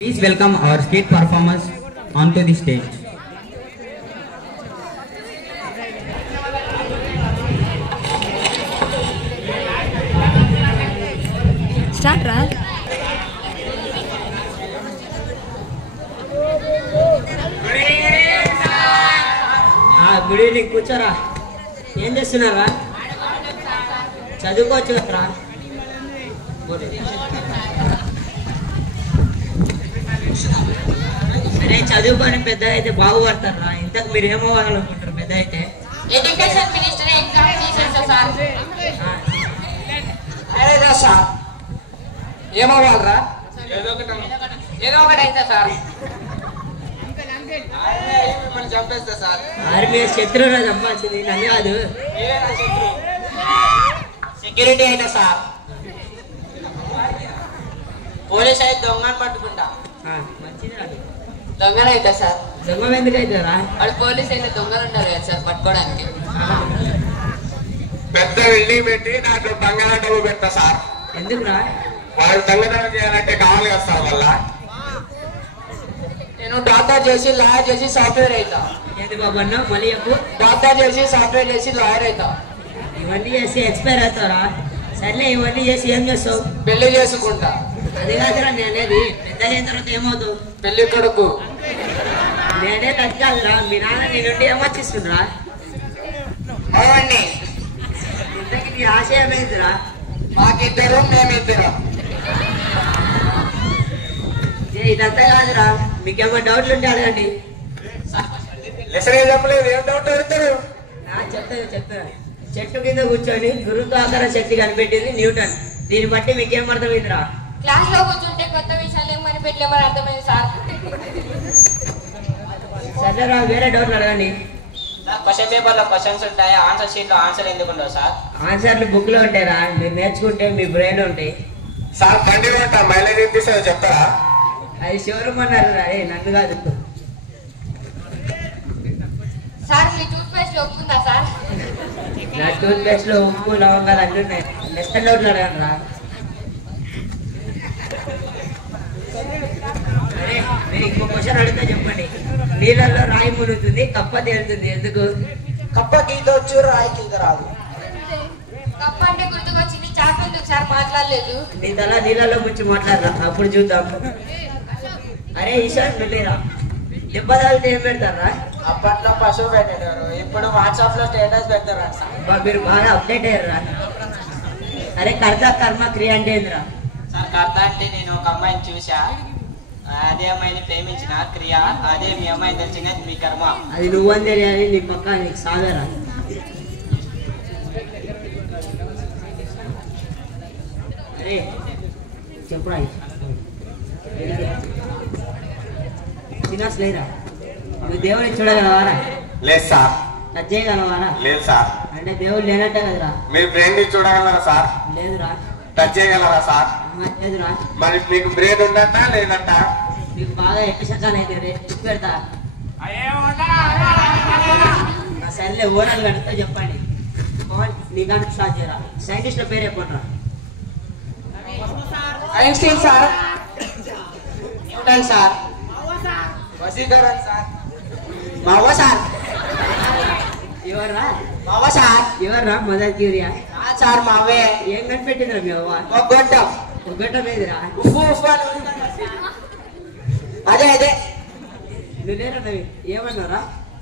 Please welcome our skate performers onto the stage. Start, Raj. Good evening. కూర్చోరా. ఏం చేస్తున్నారా? చదువుకోవచ్చు కదరా. అరే చదువుకొని పెద్ద అయితే బాగుపడతారా. ఇంతకు మీరు ఏమవ్వాలనుకుంటారు పెద్ద అయితే? ఎడ్యుకేషన్ మినిస్టర్ ఎగ్జామ్ తీసేస్తా సార్. అరే రా సార్, ఏమవ్వాలరా? ఏదో ఒకటి అయితే సార్. చంపేస్తా సార్. ఆర్మీ శత్రువురా చంపాల్సింది, నన్ను కాదు. సెక్యూరిటీ అయినా సార్. పోలీస్ అయితే దొంగని పట్టుకుంటా. మంచిది రాదు. దొంగలు అయితే సార్. దొంగ ఎందుకు అవుతారా? వాడు పోలీస్ అయితే దొంగలు ఉన్నారు కదా సార్ పట్టుకోవడానికి. పెద్ద బిల్డింగ్ పెట్టి దాంట్లో బంగాళా డబ్బు పెడతా సార్. ఎందుకురా? వాడు దొంగతనం చేయాలంటే కావాలి కదా సార్. వల్ల నేను డాక్టర్ చేసి లాయర్ చేసి సాఫ్ట్వేర్ అవుతా. ఏంటి బాబన్నా మళ్ళీ చెప్పు. డాక్టర్ చేసి సాఫ్ట్వేర్ చేసి లాయర్ అవుతా. ఇవన్నీ చేసి ఎక్స్పైర్ అవుతారా? సర్లే, ఇవన్నీ చేసి ఏం చేస్తావు? పెళ్లి చేసుకుంటా. అది కాదురా నేను అనేది. పెద్ద అయిన తర్వాత ఏమవుతావు? పెళ్లి కొడుకు. నేనే తగ్గాలిరా. మీ నాన్న నీ నుండి ఏమొచ్చిస్తుందిరా? అవునండి. ఇంతకి నీ ఆశ ఏమైందిరా? మాకిద్దరు మేమిద్దరం. ఇదంతా కాదురా. మీకేమో డౌట్లు ఉంటే అడగండి. లెసన్ ఏం చెప్పలేదు, ఏం డౌట్ అడుగుతారు? చెప్తాను. చెట్టు కింద కూర్చొని గురుత్వాకర్షణ శక్తి కనిపెట్టింది న్యూటన్. దీన్ని బట్టి మీకేం అర్థమైందిరా? క్లాస్ లో కూర్చుంటే కొత్త విషయాలు ఏం కనిపెట్టలేమని అర్థమైంది సార్. సరేరా, వేరే డౌట్లు అడగండి. క్వశ్చన్ పేపర్ లో క్వశ్చన్స్ ఉంటాయి, ఆన్సర్ షీట్ లో ఆన్సర్ ఎందుకు ఉండవు సార్? ఆన్సర్లు బుక్ లో ఉంటాయిరా. మీరు నేర్చుకుంటే మీ బ్రెయిన్ ఉంటాయి. సార్ బండి కొంటా, మైలేజ్ ఎంత ఇస్తుందో చెప్తారా? అది షోరూమ్ అన్నారు రా. నన్ను కాదు. సార్ మీ టూత్ పేస్ట్ ఒప్పుకుందా సార్? నా టూత్ పేస్ట్ లో ఉప్పు లవంగాలు అన్నీ ఉన్నాయి. నెక్స్ట్ డౌట్లు అడగండి రా. అరే మీరు ఇంకో క్వశ్చన్ అడిగితే చెప్పండి. నీళ్ళల్లో రాయి మునుగుతుంది, కప్ప తేలుతుంది, ఎందుకు? కప్ప గీత వచ్చు, రాయి గీత రాదు. కప్ప అంటే గుర్తుకొచ్చింది. చాట్ ఎందుకు సార్ మాట్లాడలేదు? నీ తల నీళ్ళలో ముంచి మాట్లాడరా, అప్పుడు చూద్దాం. అరే ఈశాన్ నువ్వేరా. దెబ్బ తగిలితే ఏం పెడతారా? అప్పట్లో పశువు పెట్టేవారు, ఇప్పుడు వాట్సాప్ లో స్టేటస్ పెడతారు సార్. మీరు బాగా అప్డేట్ అయ్యారా? అరే కర్త కర్మ క్రియ అంటే ఏందిరా? సార్ కర్త అంటే నేను ఒక అమ్మాయిని చూసా, అదే అమ్మాయిని ప్రేమించిన. క్రియ అదే మీ అమ్మాయిని తెలిసినది మీ కర్మ. అది నువ్వని తెలియాలి. నీ పక్క నీకు సాగరా. అరే చెప్పురా. తినాస్ లేరా? నువ్వు దేవుడిని చూడగలవారా? లేదు సార్. టచ్ చేయగలవారా? లేదు సార్. అంటే దేవుడు లేనట్టే కదరా? మీరు బ్రెయిన్ ని చూడగలరా సార్? లేదురా. టచ్ చేయగలరా సార్? లేదురా. మరి మీకు బ్రెయిన్ ఉందంట లేదంట? నీకు బాగా ఎక్కసకాలైతే రేపు పెడతా. సర్లే ఓనర్ కడితే చెప్పండి. నీకంటే స్టార్ట్ చేయరా. సైంటిస్ట్ల పేరు చెప్పండి. Einstein sir, Newton sir, Vaseekaran sir, మావా సార్. ఎవర్రా? మావ సార్. ఎవర్రా? మదర్ క్యూరియా సార్ మావే. ఏం కనిపెట్టిందిరా మీ అవ్వ? ఒక గొట్టం. ఒగ్గటం ఏదిరా? ఉఫ్ఫు ఉఫ్ఫు అని అదే అదే నువ్వేరా నవి ఏమన్నారా?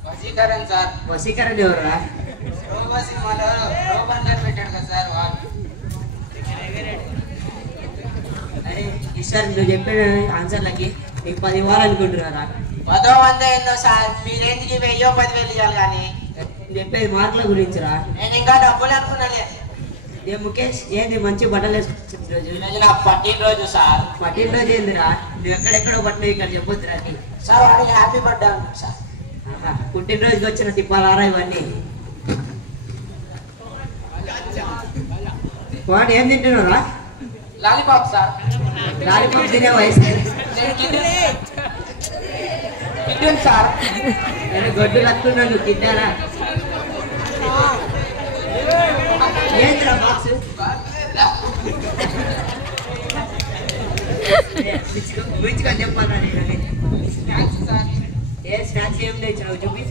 వసీకరణ్ సార్. వసీకరణ ఎవర్రా? రోబో సినిమాలో రోబోట్ పెట్టాడు కదా సార్ వాళ్ళు. అరే ఈసారి నువ్వు చెప్పిన ఆన్సర్లకి నీకు 10 ఇవ్వాలనుకుంటున్నారా? 10 వంద ఏందో సార్, మీ రేంజ్కి 1000 10,000 ఇవ్వాలి. కానీ చెప్పేది మార్కుల గురించిరా. నేను ఇంకా డబ్బులు అనుకున్నాలే. ఏ ముఖేష్, ఏంది మంచి బట్టలు వేసుకొచ్చిన రోజు? ఈరోజు నా పుట్టినరోజు సార్. పట్టినరోజు ఏందిరా? నువ్వు ఎక్కడెక్కడో పట్టినవి ఇక్కడ చెప్పొద్దురా. సార్ వాడికి హ్యాపీ బర్త్డే అంటారు సార్. పుట్టినరోజుకి వచ్చిన తిప్పాలారా ఇవన్నీ? వాడు ఏం తింటున్నారా? Lollipop sir. లాలీపాప్ తినే వయసు నేను కిడ్డూన్ సార్. నేను గొడ్డు లక్కున్నా, నువ్వు తింటారా? ఏంద్రా బాక్స్? ఊహించుకొని చెప్పాలా నేను ఏ స్నాక్స్ ఏం తెచ్చావు చూపి